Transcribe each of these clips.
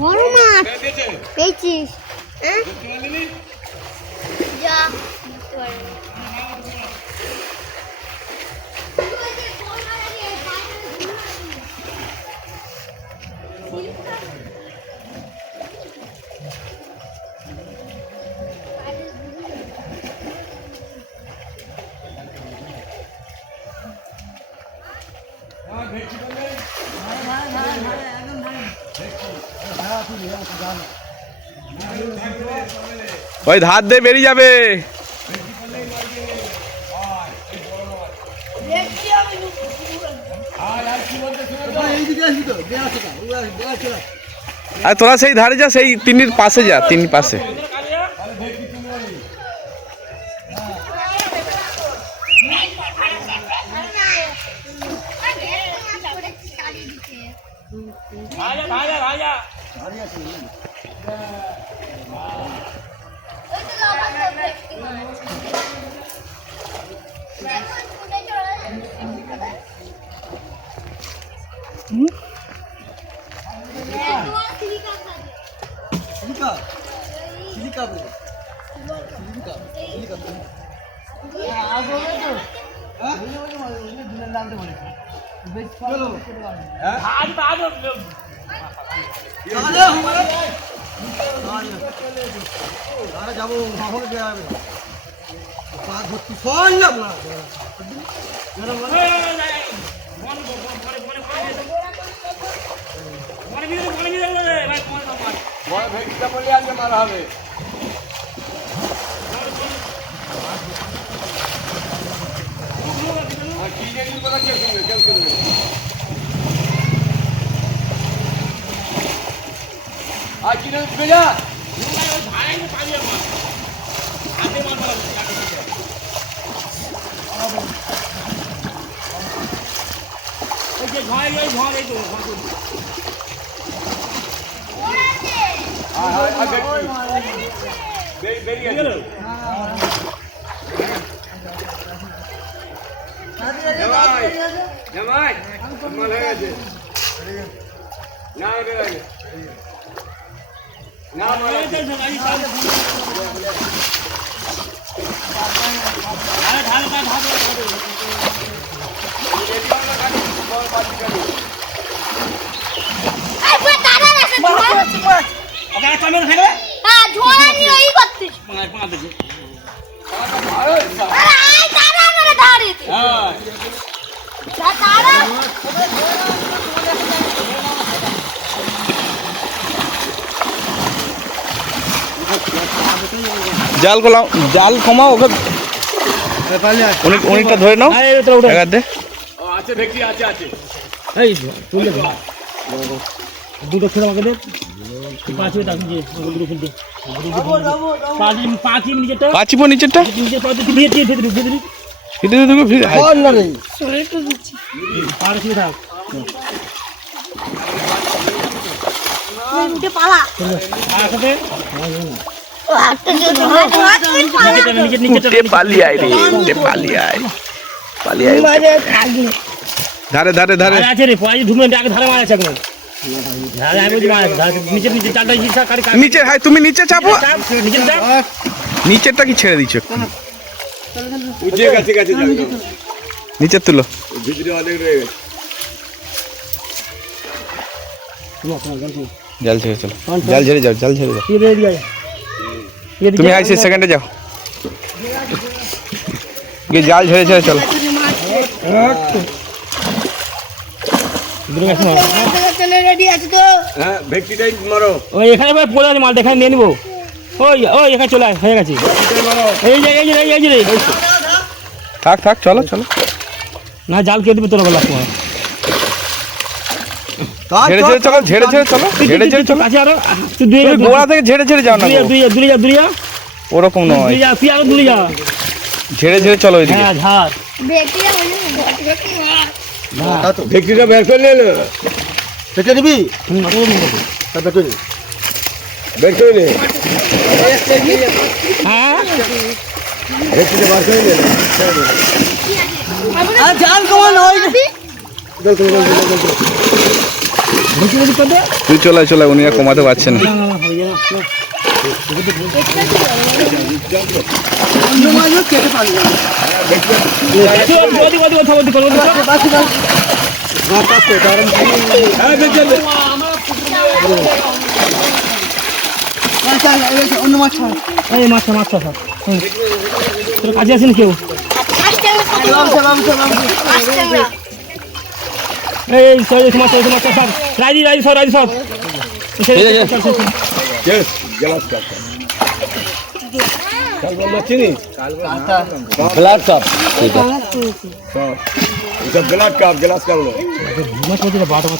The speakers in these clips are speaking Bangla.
বড় মাছ পেয়েছিস? যা ওই ধার দিয়ে বেরিয়ে যাবে। আর তোরা সেই ধারে যা, সেই তিন্নির পাশে যা, তিন্নির পাশে। মারা হবে জাল কলাম, জাল কমাও ওকে, অনেকটা ধরে নাও। আছে ভেটকি আছে আছে, এই তুলে দে দুটো ছেড়ে আমাকে দে। 5 মিনিট আপনি যে দুটো ফুল দে, 5 মিনিট নিচেটা, 5 মিনিট নিচেটা নিচে পাতে দিয়ে দিয়ে দিয়ে দিয়ে এটা তো তুমি ফির কোন না রে সরে তো দিচ্ছি আর কি থাক উঠে পালা আসবে পালিয়ে আয় রে, পালিয়ে আয়, পালিয়ে আয় ধারে ধারে ধারে আছে রে, পাই ঢুকে আগে ধারে মারা আছে এখন ধারে আমি বলি মারা ধারে নিচে নিচে চালটা ইচ্ছা কারি নিচে। হাই তুমি নিচে চাপো, নিচে চাপ, নিচেরটা কি ছেড়ে দিচ্ছ? উঠে গেছে গেছে যাও নিচে তুলো, ভিতরে অনেক রয়ে গেছে। জাল ছেড়ে চলো, জাল ছেড়ে যাও, জাল ছেড়ে যাও, তুমি আইসে সেকেন্ডে যাও গিয়ে জাল ছেড়ে ছেড়ে চলো। এখানে পড়ে আছে মালটা, এখানে নিয়ে নিবো। ওই ওই এখানে চলে আয়, হয়ে গেছে। এই যে এই যে এই যে থাক থাক, চলো চলো, না জাল কে দিবে তোরা বলা সময় ঝেড়ে ঝেড়ে চলো, ঝেড়ে ঝেড়ে চলো, ঝেড়ে ঝেড়ে চলো। কাছে আরো তুই গোড়া থেকে ঝেড়ে ঝেড়ে যাও না, দূরে যা দূরে যা, ওরকম নয়, দূরে যা, তুই আরো দূরে যা, ঝেড়ে ঝেড়ে চলো ওইদিকে। হ্যাঁ ঝাড় ভেটকিটা বের করে নে, পেটে নিবি, বের করে নে। হ্যাঁ তুই চলে চলে, উনি আর কমাতে পারছেন না। অন্য মাছ এই মাছটা মাছটা স্যার তোর কাছে আছেন কেউ? এই মাছ মাছটা স্যার রাজি রাজি সব রাজি সব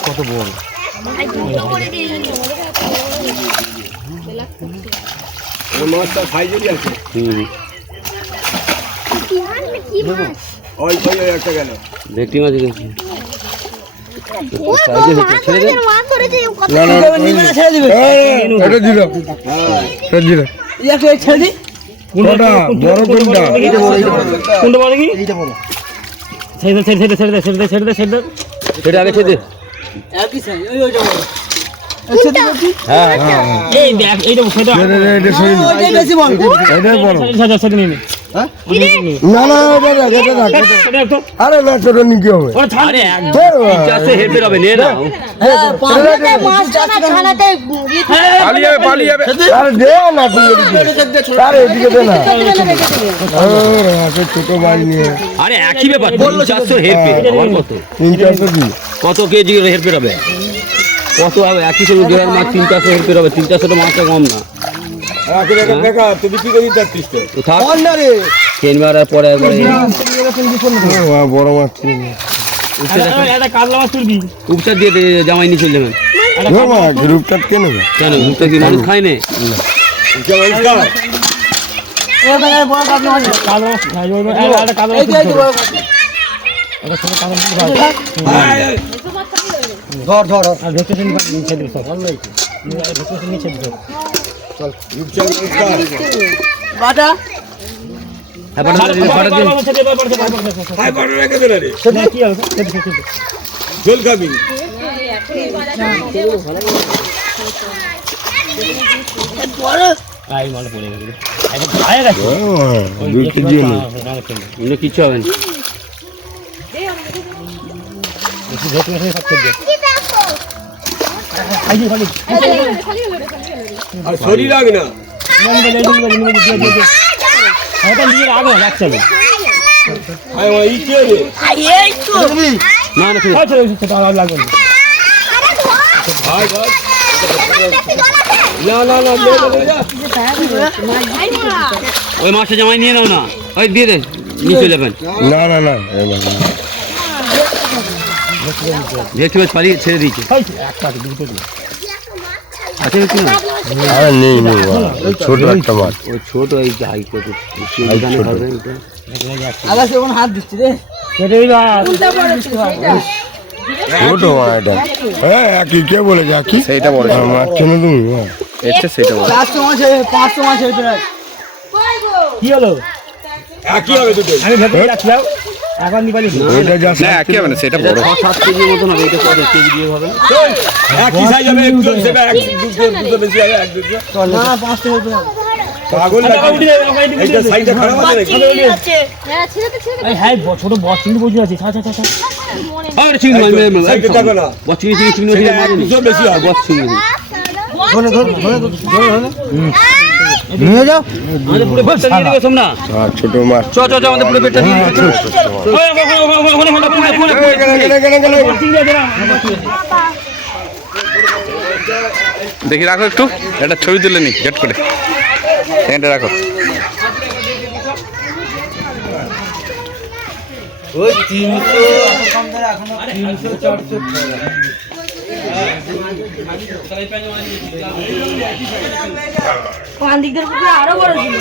কত বড় মাছটা সাইজেরই আছে। অল্প একটা গেল ভেটকি মাছ গেছে। সেটা আগে ছেড়ে আরে একই ব্যাপার 400 হেরফের কত কেজি হেরফের হবে? কত হবে? একই সঙ্গে দেড় মাছ 300 হেরফের হবে। 300 মাছটা কম না। তুই কি করি যাচ্ছিস তিনবার পরে একবার বড় মাছ উপচার দিয়ে জামাই নিয়ে চলে যাবেন। কেন কেন রূপটা কি মানুষ খায় না? ধর ধর বাটা জল খাবি কিচ্ছু হবে না। শরীর আগে না ওই মাছটা জামাই নিয়ে নাও না, ওই দিয়ে দে নিয়ে চলে যাবেন। না না না ভেটকি মাছ পালিয়ে ছেড়ে দিয়েছে। আচ্ছা নেই নেই ছোট একটা মাছ ওই ছোট এই হাই কত হাত দিচ্ছি রে ছোট মাছটা। হ্যাঁ একই কে বলেছে একই সেইটা বড় মাছ কেন তুমি এসছে, সেইটা বড়। 400 মাছ 500 মাছ কি হলো? একই হবে দুটো আমি ভেতরে রাখলাম এখন নিবালি ওইটা যা না একই হবে না, সেটা বড়। 7 কেজির মতন হবে। এটা কত কেজি দিয়ে হবে? একই সাইজ হবে একটু সেটা এক দুটো বেশি হবে এক দুটো না 500 হবে পাগল নাকি এইটা সাইজটা খারাপ আছে নাকি এই হ্যাঁ ছোট বস চিংড়ি বসে আছে ছা ছা ছা আরে চিংড়ি মাছ সাইজটা দেখো না বস চিংড়ি দুটো বেশি হবে বস চিংড়ি নিয়ে যাও আমাদের পুরো পেটটা দিয়ে দিবে তোমরা। ছোট মাছ চ চ চ আমাদের পুরো পেটটা দিয়ে দিবে। দেখি রাখো একটু, একটা ছবি তুলে নি জট করে, এখানটা রাখো। ওই 300 এখনো 300 400 কোন দিক দিয়ে আরো বড় ছিল।